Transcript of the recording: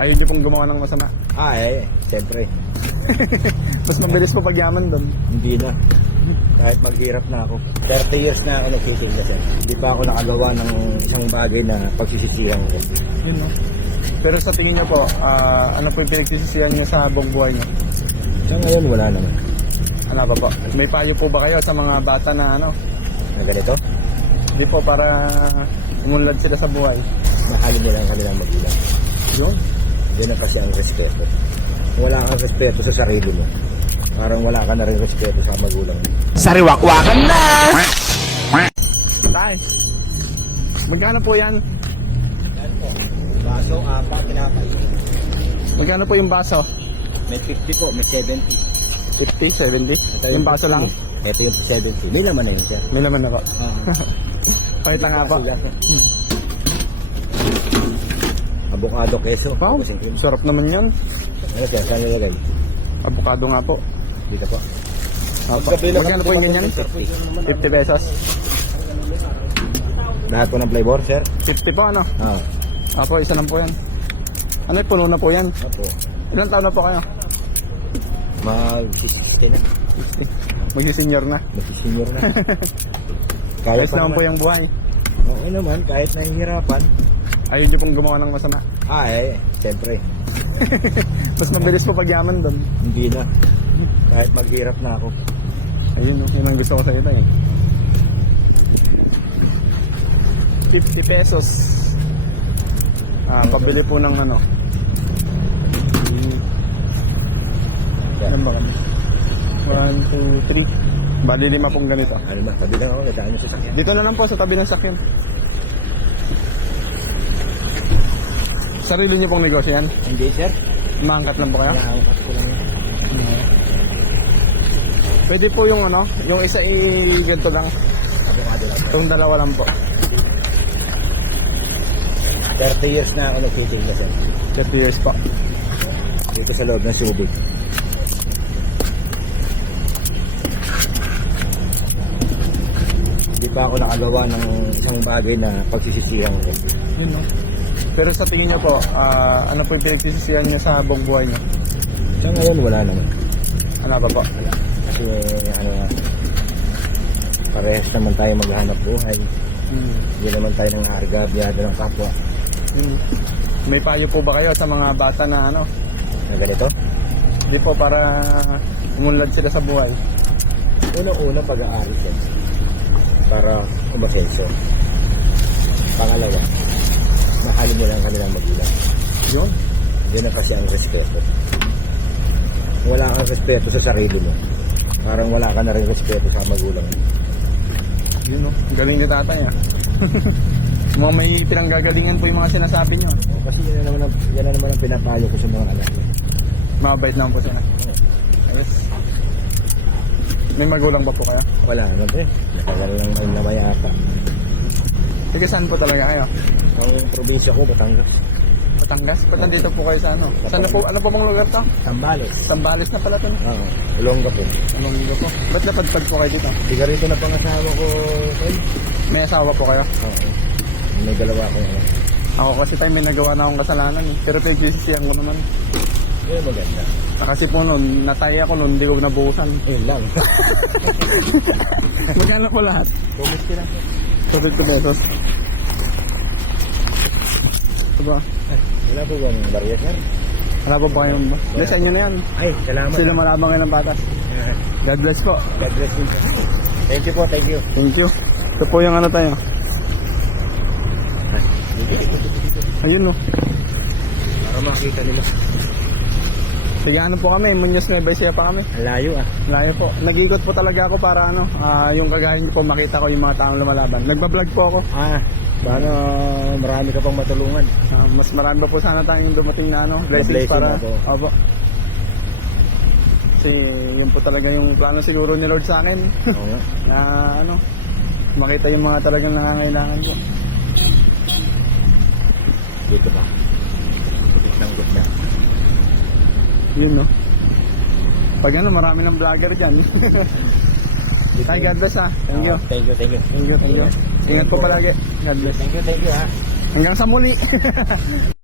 Ayun niyo pong gumawa ng masama. Siyempre. Mas mabilis po pagyaman doon. Hindi na. Kahit maghirap na ako. 30 years na ako nagsisinda, sir. Hindi pa ako nakagawa ng isang bagay na pagsisisihan ko. Yun, no? Pero sa tingin niyo po, ano po yung pinagsisisihan niyo sa buong buhay niyo? So ngayon, wala naman. Ano pa po? May payo po ba kayo sa mga bata na ano? Na ganito, Hindi po para umunlad sila sa buhay. mahalin nila ang kanilang magulang. Yun. Yun ang kasi ang respeto. Kung wala kang respeto sa sarili mo, parang wala ka na rin respeto sa magulang mo. Sariwakwakan na! Tay, magkano po yan? Yan po. Baso, apat, tinapay. Magkano po yung baso? May 50 po, may 70. 50, 70? Yung baso lang? Ito yung 70. May laman na yun, sir. May naman na po. Pakita nga po. Avocado keso. Wow, Tapos yung cream. sarap naman yan. Ano sir, saan nilagay? Avocado nga po. Dito po. Magkano po yung ganyan? 50 pesos. Lahat po ng flavor, sir? 50 po ano? Ah. Isa lang po yan. Ano, puno na po yan. Opo. Ilang taon na po kayo? Mag-60 na. Magsi-senior na. Mag-senior na. Kaya Ayos pa naman po naman. yung buhay. Okay naman, kahit nahihirapan. Ayun niyo pong gumawa ng masama. Siyempre. Mas mabilis po pagyaman doon. Hindi na. Kahit maghirap na ako. Ayun, no? Yun ang gusto ko sa ito yun. 50 pesos. Pabili po ng ano. Yan ba kami? 1, 2, 3. Bali 5 pong ganito. Ano ba, sabi lang ako, nadaan nyo sa sakyan. Dito na lang po sa tabi ng sakyan. Sarili niyo pong negosyo yan? Hindi, sir. Maangkat lang po kayo? Naangkat ko lang yun. Pwede po yung ano, yung isa i-ganto lang. Avocado lang. Itong dalawa lang po. 30 years na ako nagsisinda, sir. 30 years pa. Dito sa loob ng Subic. Hindi pa ako nakagawa ng isang bagay na pagsisisihan ko. Yun, no? Pero sa tingin niyo po, ano po yung pinagsisisihan niyo sa buong buhay niyo? So ngayon, wala naman. Ano pa po? Wala. Kasi ano nga, parehas naman tayo maghanap buhay. Hindi naman tayo nang naarga, biyado ng kapwa. May payo po ba kayo sa mga bata na ano? Na ganito? Hindi po para umunlad sila sa buhay. Unang-una pag-aaral ko para umasenso. Pangalawa, mahalin nila ang kanilang magulang. Yun. Yun ang kasi ang respeto. Kung wala kang respeto sa sarili mo, parang wala ka na rin respeto sa magulang mo. Yun, no? Galing niyo tatay, ah. Mga may pinanggagalingan po yung mga sinasabi niyo. Kasi yan na naman ang pinapayo ko sa mga anak ko. Mabait naman po sila. Yes. May magulang ba po kayo? Wala naman eh. Nakagal lang ang namayata. Sige, saan po talaga kayo? Ang probinsya ko, Batangas. Batangas? Ba't nandito po kayo sa ano? Saan po, ano po bang lugar to? Sambales. Sambales na pala to. Oo. Olonga po. Anong lugar po? Ba't napadpad po kayo dito? Sigarito na pangasawa ko, Ed. May asawa po kayo? Oo. May dalawa akong anak. Ako kasi tayo may nagawa na akong kasalanan eh. Pero pinagsisisihan ko naman. Yun maganda. Kasi po noon, natay ako noon, hindi ko nabuhusan. Yun lang. Magkano po lahat? Comment ko lang. 250 pesos. Diba? Ay, wala po bang barya, sir? Wala pa ba kayong ba? Hindi, sa inyo na yan. Ay, salamat. Sila malabang kayo ng batas. God bless po. God bless you. Thank you po, thank you. Thank you. Ito po yung ano tayo. Ayun no. Para makita nila. Sige, ano po kami, Muñoz Nueva Ecija pa kami. Ang layo ah. Layo po. Nag-ikot po talaga ako para ano, yung kagaya niyo po makita ko yung mga taong lumalaban. Nagba-vlog po ako. Paano marami ka pang matulungan. Mas marami pa po sana tayong dumating na ano, blessings blessing para. ako. Opo. Kasi yun po talaga yung plano siguro ni Lord sa akin. Oo nga. Na ano, makita yung mga talagang nangangailangan ko. Dito pa. Kupit ng gitna. Yun no. Pag ano, marami ng vlogger dyan. Kaya God bless ha. Thank you. Thank you, thank you. Thank you, thank you. Ingat po palagi. God bless. Thank you ha. Hanggang sa muli.